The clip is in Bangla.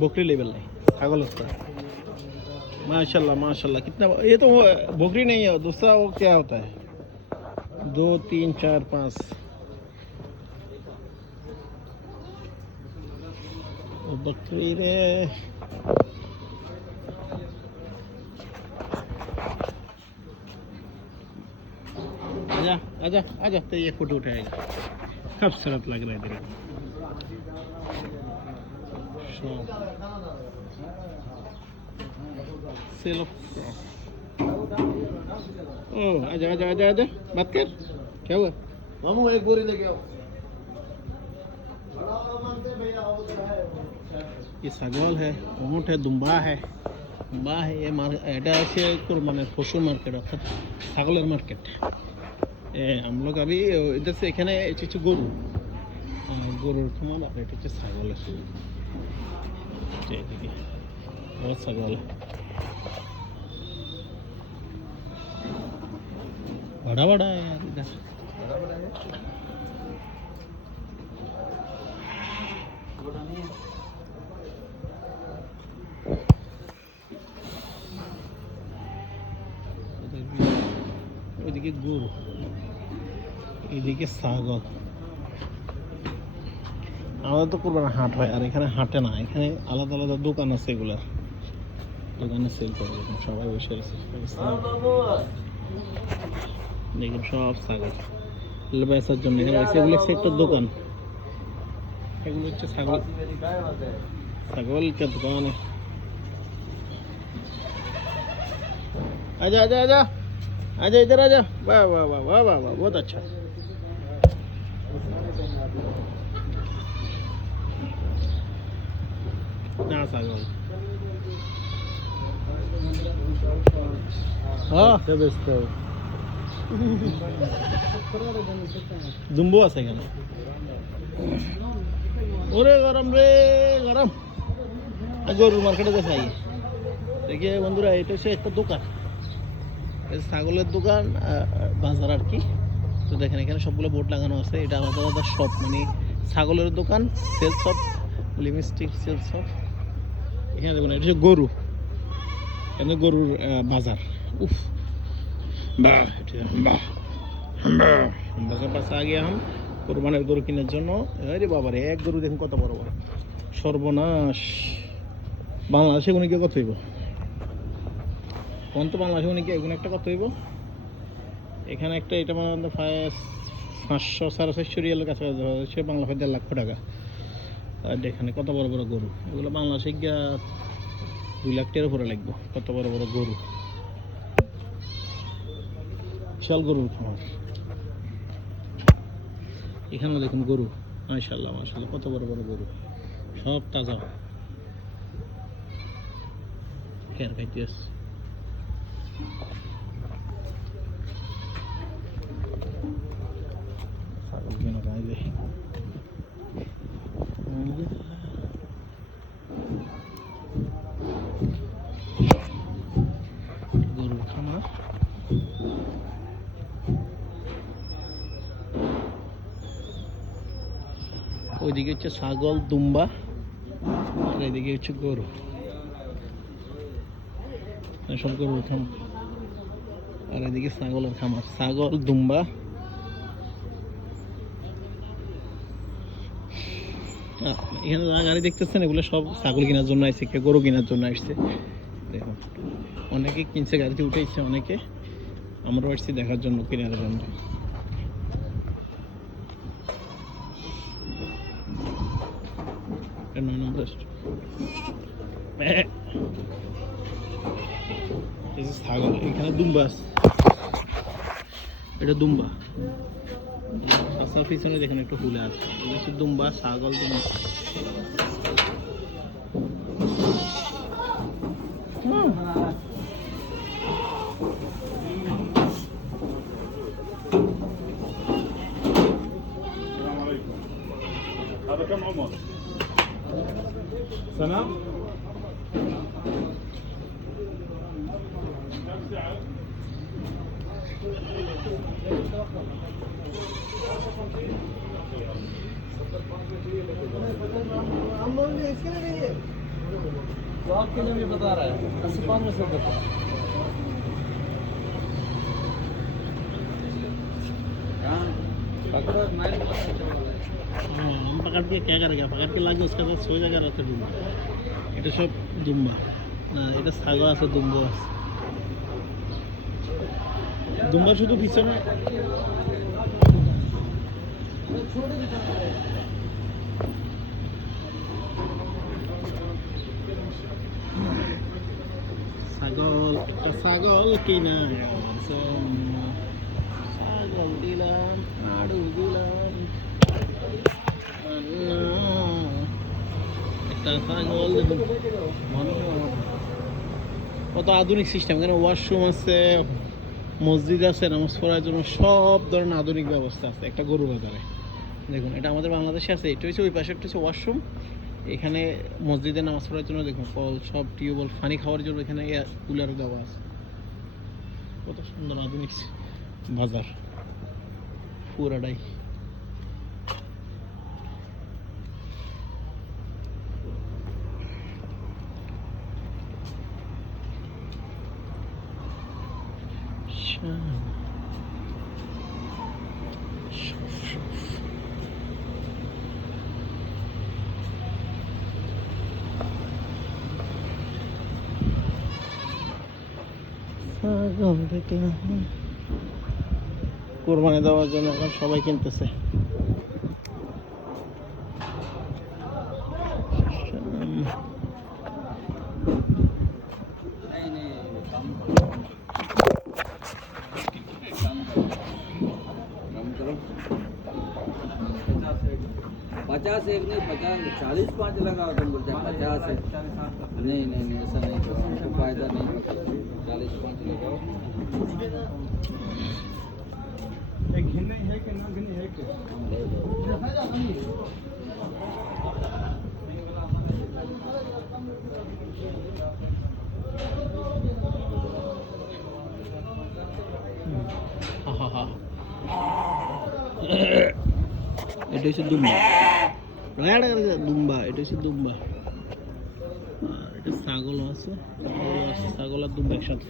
बकरी लेवल है माशाल्लाह माशाल्लाह कितना ये तो बकरी नहीं है दूसरा वो क्या होता है? दो तीन चार पाँच। बकरी रे। आजा आजा आजा तो ये फोटो उठाएगा खूबसूरत लग रहा है तेरे को Shop. Sale of crop. ओ आजा आजा आजा आजा बात कर क्या हुआ मामू एक बोरी लेके आओ ये ছাগল है ऊँट है दुम्बा है দুম্বা है ये মার এটা আছে মানে পশু মার্কেট অর্থাৎ ছাগলের মার্কেট এ আমলোক আমি এটা হচ্ছে এখানে এটা হচ্ছে গরু আহ, গরুর খামার আর এটা হচ্ছে ছাগলের যে এদিকে বহুত ছাগল बड़ा बड़ा है यार इधर উধর भी ওইদিকে গরু এদিকে ছাগল আমাদের তো কোরবানি হাট হয় আর এখানে হাটে না এখানে আলাদা আলাদা দোকান আছে এগুলার দোকানে সেল করে এরকম সবাই বসে আছে দেখুন সব ছাগল এগুলো বেচার জন্য এখানে রয়েছে এগুলো হচ্ছে একটা দোকান এগুলো হচ্ছে ছাগল ছাগল কে দোকান है आजा आजा आजा आजा इधर आजा वाह वाह वाह वाह वाह वाह बहुत अच्छा ना ছাগল হ্যাঁ দুম্বু আছে এখানে ওরে গরম রে গরম আর গরুর মার্কেটে গেছে আই দেখে বন্ধুরা এটা হচ্ছে একটা দোকান এটা ছাগলের দোকান আহ, বাজার আর কি তো দেখেন, এখানে সবগুলো বোর্ড লাগানো আছে। এটা আলাদা আলাদা শপ মানে ছাগলের দোকান সেলস শপ লিমিস্টিক সেলস শপ এখানে দেখুন, এটা হচ্ছে গরু। এখানে গরুর বাজার। উফ, বাহ বাহ বাজার পাশে আগে আম, কোরবানের গরু কেনার জন্য। বাবা রে, এক গরু দেখুন কত বড় বড়। সর্বনাশ। বাংলাদেশে কোনো কত হইব? কোন তো বাংলাদেশে কোনো এগুলো একটা কত হইব? এখানে একটা এটা মনে প্রায় পাঁচশো, সাড়ে চারশো রিয়ালের কাছাকাছি হচ্ছে বাংলা প্রায় দেড় লক্ষ টাকা। আর এখানে কত বড় বড় গরু? এগুলো বাংলাদেশে গিয়া দুই লাখ টাকার উপরে লাগবে, কত বড় বড় গরু। বিশাল গরুর খামার। এখানেও দেখুন গরু মাশাল্লাহ মাশাল্লাহ কত বড় বড় গরু। সব তাজা। খেয়ার খাইতে ওইদিকে হচ্ছে ছাগল, দুম্বা, আর এদিকে হচ্ছে গরু। সব গরুর খামার। আর এদিকে ছাগলের খামার। ছাগল, দুম্বা। এখানে যা গাড়ি দেখতেছেন, এগুলো সব ছাগল কেনার জন্য আসছে গরু কেনার জন্য আসছে দেখুন, অনেকে কিনছে, গাড়িতে উঠেছে অনেকে। আমরাও আসছি দেখার জন্য, কেনার জন্য। ছাগল, এখানে। এটা দুম্বা। পিছনে দেখেন একটু আছে। দুম্বা, ছাগল দুম্বা। rakam olmadı. Sana? हम बोल रहे इसके लिए नहीं है तो आपके लिए भी बता रहा है अस्सी पाँच में सौ कहाँ पकड़ो मैं हाँ हम पकड़ के क्या करेगा पकड़ के लागे उसके बाद सो जाएगा রাতে ডুম্বা এটা সব দুম্বা না এটা ছাগল আছে দুম্বা আছে দুম্বা শুধু পিছনে ছাগল একটা ছাগল কিনা গেলাম। ছাগল দিলাম আড়ু দিলাম কত আধুনিক সিস্টেম এখানে ওয়াশরুম আছে, মসজিদ আছে, নামাজ পড়ার জন্য সব ধরনের আধুনিক ব্যবস্থা আছে, একটা গরু বাজারে দেখুন, এটা আমাদের বাংলাদেশে আছে, এটা হচ্ছে ওই পাশে একটা হচ্ছে ওয়াশরুম এখানে মসজিদে নামাজ পড়ার জন্য দেখুন, কল, সব টিউবওয়েল, পানি খাওয়ার জন্য এখানে কুলার দেওয়া আছে। কত সুন্দর আধুনিক বাজার। পুরাটাই। কোরবানি দেওয়ার জন্য এখন সবাই কিনতেছে। पचास एक नहीं पचास चालीस पाँच लगाओ तुम बोलते हैं पचास एक नहीं नहीं नहीं ऐसा नहीं करो हमको फायदा नहीं चालीस पाँच लगाओ हम ले लो আহাহা। এটা হচ্ছে দুম্বা দুম্বা এটা হচ্ছে দুম্বা। আর এটা ছাগল আছে ছাগল আর দুম্বা একসাথে।